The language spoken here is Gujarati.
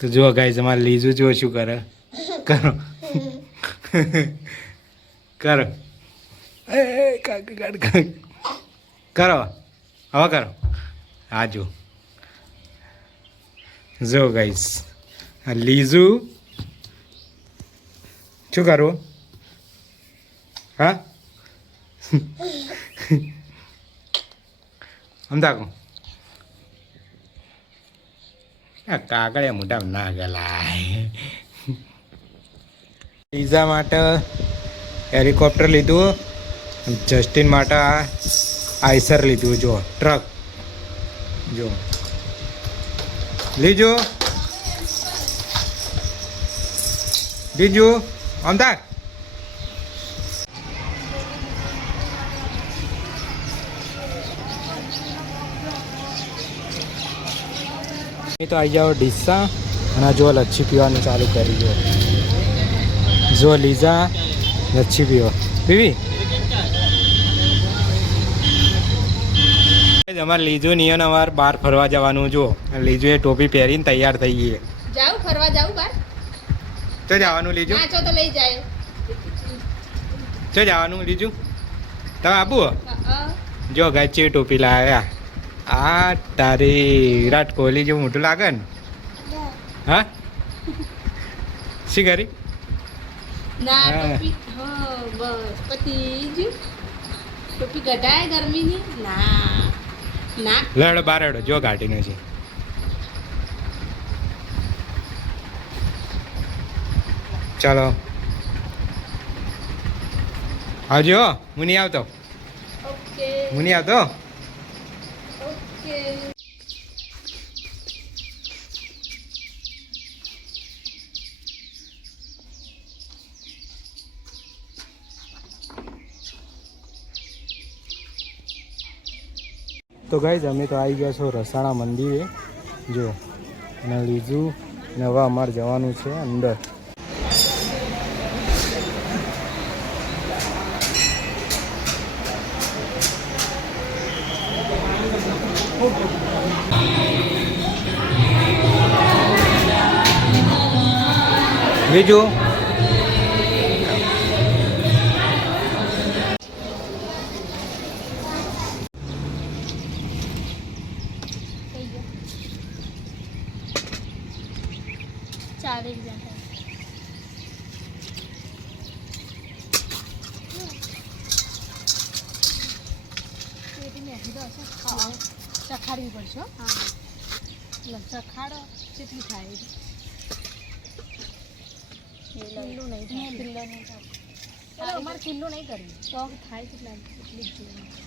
તો જુઓ ગાઈઝ અમારે લીજું જુઓ શું કરે. કરો કરો એ કરો હવે કરો. હા જો ગાઈઝ આ લીજું શું કરવું હા સમજાકો કાગળિયા મોટા ના ગલાય. લીઝા માટે હેલિકોપ્ટર લીધું, જસ્ટિન માટે આઈસર લીધું. જો ટ્રક જો લીજો લીજો અમદા. તો આવી જાઓ ડીસા અને જો લચ્છી પીવાનું ચાલુ કરી દો. જો લીઝા લચ્છી પીવી. અમારે લીધું નિયન અમારે બહાર ફરવા જવાનું. જો લીધું એ ટોપી પહેરીને તૈયાર થઈ ગઈ. જાવ ફરવા જાવ બહાર. તો જવાનું લીધું નાચો તો લઈ જાય. તો જવાનું લીધું તમે આબુ. જો ગાચી ટોપી લાવ્યા. આ તારી વિરાટ કોહલી જેવું મોટું લાગે ને. હા શી કરી ના ટોપી બસ પતી ટોપી કઢાય ગરમીની. ના ના લડો બારડો જો ગાડીનો છે. ચાલો આવજો. હું નહીં આવતો. ઓકે હું નહીં આવતો. ઓકે. તો ગાઈઝ અમે તો આવી ગયા છો રસાણા મંદિરે. જો અને લીધું ને હવે અમારે જવાનું છે અંદર. બીજું ચાલી જાય. ચખાડવી પડશે. હા ચખાડો કેટલી થાય. કિલ્લો નહીં થાય. કિલ્લો નહીં થાય. અમારે કિલ્લો નહીં કરવી તો થાય કેટલા એટલી જ જોઈએ.